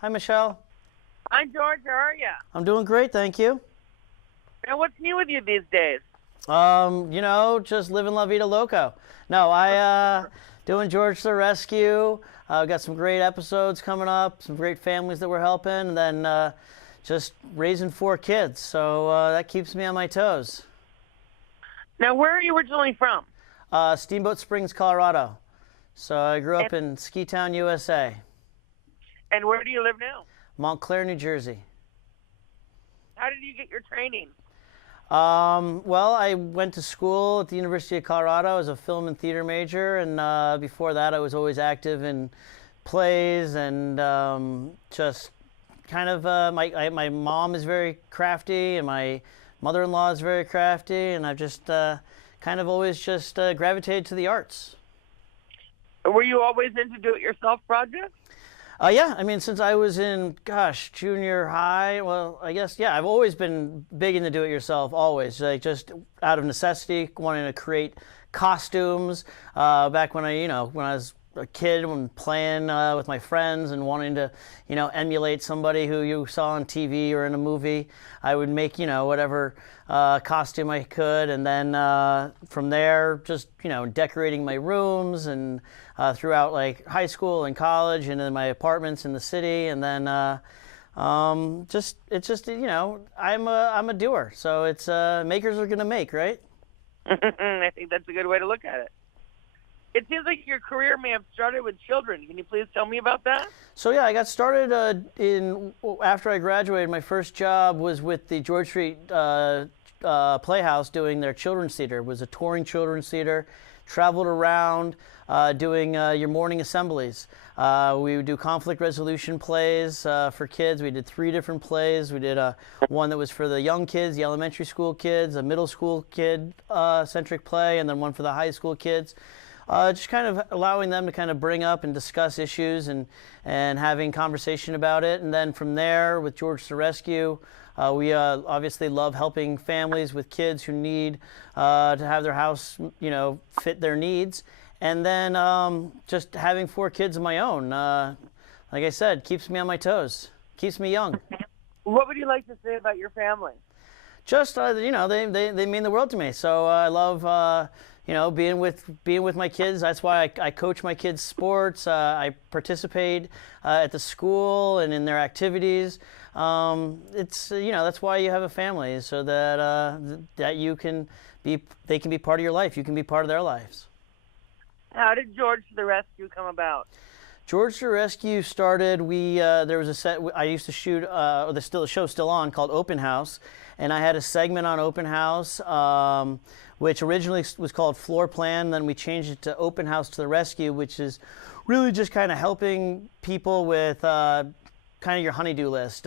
Hi, Michelle. Hi, George. How are you? I'm doing great, thank you. Now, what's new with you these days? Just living La Vida Loco. No, doing George the Rescue. Got some great episodes coming up, some great families that we're helping, and then just raising 4 kids. So that keeps me on my toes. Now, where are you originally from? Steamboat Springs, Colorado. So I grew up in Ski Town, USA. And where do you live now? Montclair, New Jersey. How did you get your training? Well, I went to school at the University of Colorado as a film and theater major, and before that I was always active in plays and just kind of, my mom is very crafty and my mother-in-law is very crafty, and I've just kind of always just gravitated to the arts. Were you always into do-it-yourself projects? Yeah, I mean, since I was in, junior high, well, I guess, yeah, I've always been big into do-it-yourself, always. Like, just out of necessity, wanting to create costumes. Back when when I was a kid, when playing with my friends and wanting to, emulate somebody who you saw on TV or in a movie, I would make, whatever costume I could, and then from there, just, decorating my rooms and throughout like high school and college, and in my apartments in the city, and then I'm a doer, so it's makers are gonna make, right? I think that's a good way to look at it. It seems like your career may have started with children. Can you please tell me about that? So yeah, I got started after I graduated. My first job was with the George Street Playhouse doing their children's theater. It was a touring children's theater. Traveled around doing your morning assemblies. We would do conflict resolution plays for kids. We did 3 different plays. We did one that was for the young kids, the elementary school kids, a middle school kid centric play, and then one for the high school kids. Just kind of allowing them to kind of bring up and discuss issues and having conversation about it. And then from there, with George the Rescue, we obviously love helping families with kids who need to have their house, fit their needs. And then just having 4 kids of my own, like I said, keeps me on my toes, keeps me young. What would you like to say about your family? Just, they mean the world to me. So I love, being with my kids. That's why I coach my kids' sports. I participate at the school and in their activities. It's that's why you have a family, so that they can be part of your life. You can be part of their lives. How did George the Rescue come about? George the Rescue started. There was a set I used to shoot. The show's still on, called Open House, and I had a segment on Open House, which originally was called Floor Plan. Then we changed it to Open House to the Rescue, which is really just kind of helping people with kind of your honey-do list,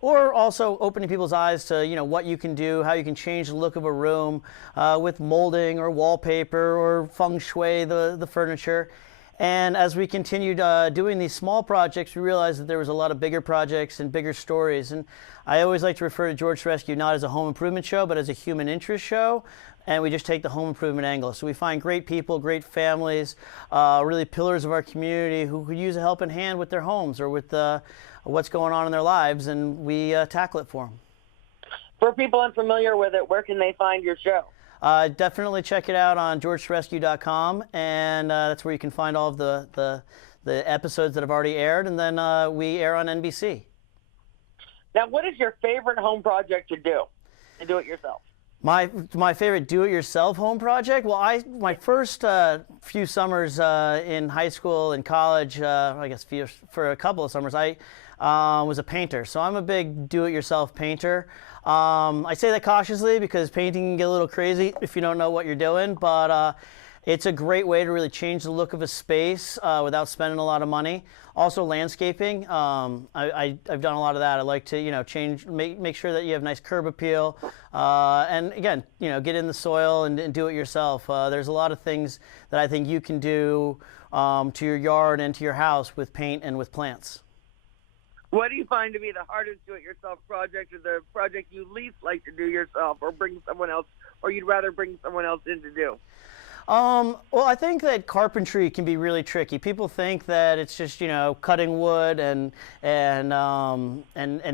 or also opening people's eyes to what you can do, how you can change the look of a room with molding or wallpaper or feng shui the furniture. And as we continued doing these small projects, we realized that there was a lot of bigger projects and bigger stories. And I always like to refer to George Rescue not as a home improvement show, but as a human interest show. And we just take the home improvement angle. So we find great people, great families, really pillars of our community who could use a helping hand with their homes or with what's going on in their lives, and we tackle it for them. For people unfamiliar with it, where can they find your show? Definitely check it out on georgerescue.com, and that's where you can find all of the episodes that have already aired, and then we air on NBC. Now, what is your favorite home project to do it yourself? My favorite do-it-yourself home project? Well, my first few summers in high school and college, I guess for a couple of summers, I was a painter. So I'm a big do-it-yourself painter. I say that cautiously because painting can get a little crazy if you don't know what you're doing, but it's a great way to really change the look of a space without spending a lot of money. Also landscaping, I've done a lot of that. I like to make sure that you have nice curb appeal, and again, get in the soil and do it yourself. There's a lot of things that I think you can do to your yard and to your house with paint and with plants. What do you find to be the hardest do-it-yourself project, or the project you least like to do yourself, or bring someone else, or you'd rather bring someone else in to do? Well, I think that carpentry can be really tricky. People think that it's just cutting wood and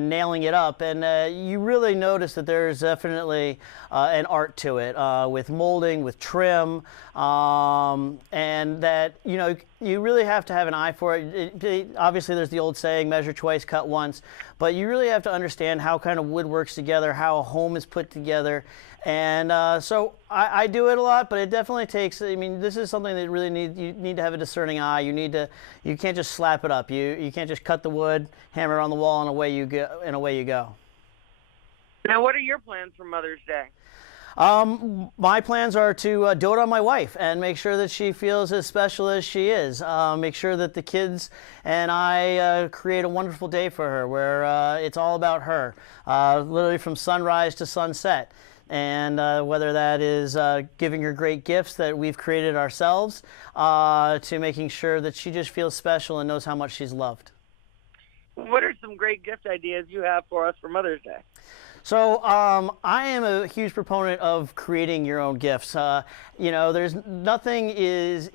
nailing it up, and you really notice that there's definitely an art to it with molding, with trim, and that you really have to have an eye for it. Obviously, there's the old saying, measure twice, cut once, but you really have to understand how kind of wood works together, how a home is put together. And so I do it a lot, but it definitely takes, this is something that you need to have a discerning eye. You can't just slap it up. You can't just cut the wood, hammer it on the wall, and away you go. Now, what are your plans for Mother's Day? My plans are to dote on my wife and make sure that she feels as special as she is. Make sure that the kids and I create a wonderful day for her where it's all about her, literally from sunrise to sunset. And whether that is giving her great gifts that we've created ourselves to making sure that she just feels special and knows how much she's loved. What are some great gift ideas you have for us for Mother's Day? So I am a huge proponent of creating your own gifts. There's nothing is.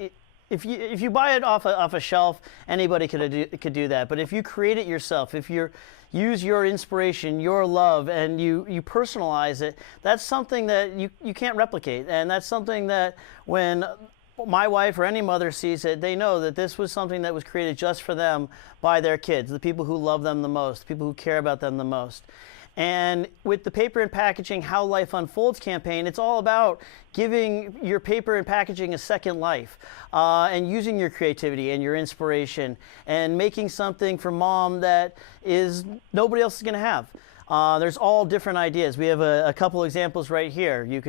If you buy it off a shelf, anybody could do that. But if you create it yourself, if you use your inspiration, your love, and you personalize it, that's something that you can't replicate. And that's something that when my wife or any mother sees it, they know that this was something that was created just for them by their kids, the people who love them the most, the people who care about them the most. And with the Paper and Packaging How Life Unfolds campaign, it's all about giving your paper and packaging a second life and using your creativity and your inspiration and making something for mom that is nobody else is going to have. There's all different ideas. We have a couple examples right here. You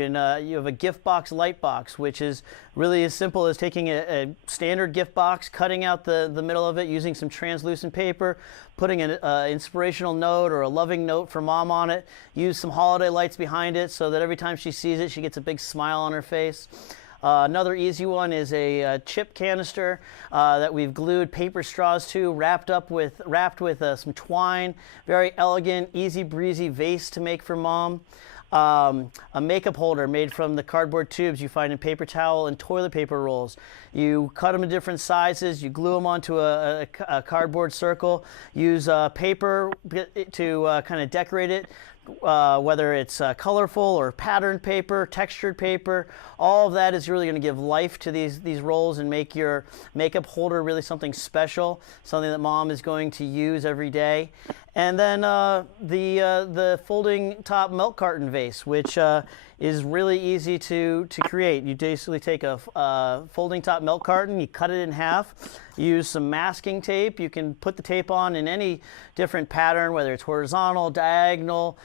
have a gift box light box, which is really as simple as taking a standard gift box, cutting out the middle of it, using some translucent paper, putting an inspirational note or a loving note for mom on it, use some holiday lights behind it so that every time she sees it, she gets a big smile on her face. Another easy one is a chip canister that we've glued paper straws to, wrapped with some twine. Very elegant, easy breezy vase to make for mom. A makeup holder made from the cardboard tubes you find in paper towel and toilet paper rolls. You cut them in different sizes, you glue them onto a cardboard circle, use paper to kind of decorate it. Whether it's colorful or patterned paper, textured paper, all of that is really going to give life to these rolls and make your makeup holder really something special, something that mom is going to use every day. And then the folding top milk carton vase, which is really easy to create. You basically take a folding top milk carton, you cut it in half, use some masking tape. You can put the tape on in any different pattern, whether it's horizontal, diagonal,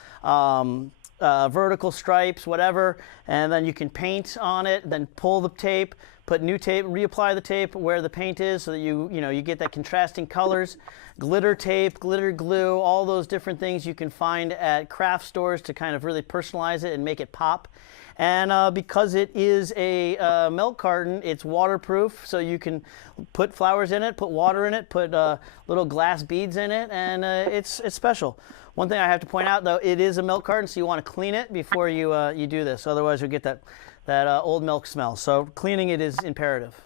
vertical stripes, whatever, and then you can paint on it, then pull the tape, put new tape, reapply the tape where the paint is so that you get that contrasting colors. Glitter tape, glitter glue, all those different things you can find at craft stores to kind of really personalize it and make it pop. And because it is a milk carton, it's waterproof, so you can put flowers in it, put water in it, put little glass beads in it, and it's special. One thing I have to point out, though, it is a milk carton, so you want to clean it before you do this. Otherwise, you'll get that old milk smell. So cleaning it is imperative.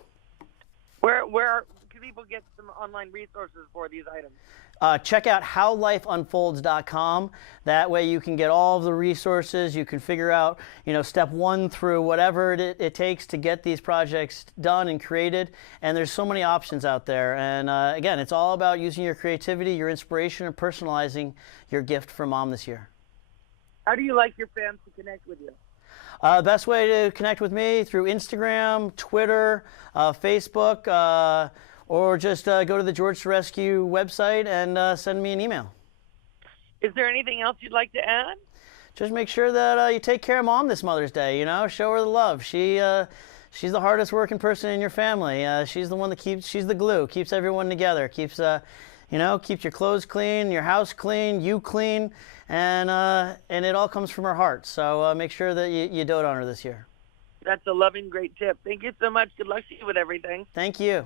Where can people get some online resources for these items? Check out howlifeunfolds.com. That way you can get all of the resources. You can figure out, step 1 through whatever it takes to get these projects done and created. And there's so many options out there. And again, it's all about using your creativity, your inspiration, and personalizing your gift for mom this year. How do you like your fans to connect with you? Best way to connect with me through Instagram, Twitter, Facebook, or just go to the George to Rescue website and send me an email. Is there anything else you'd like to add? Just make sure that you take care of mom this Mother's Day. Show her the love. She's the hardest working person in your family. She's the one that she's the glue, keeps everyone together, keeps your clothes clean, your house clean, you clean, and it all comes from her heart. So make sure that you dote on her this year. That's a loving, great tip. Thank you so much. Good luck to you with everything. Thank you.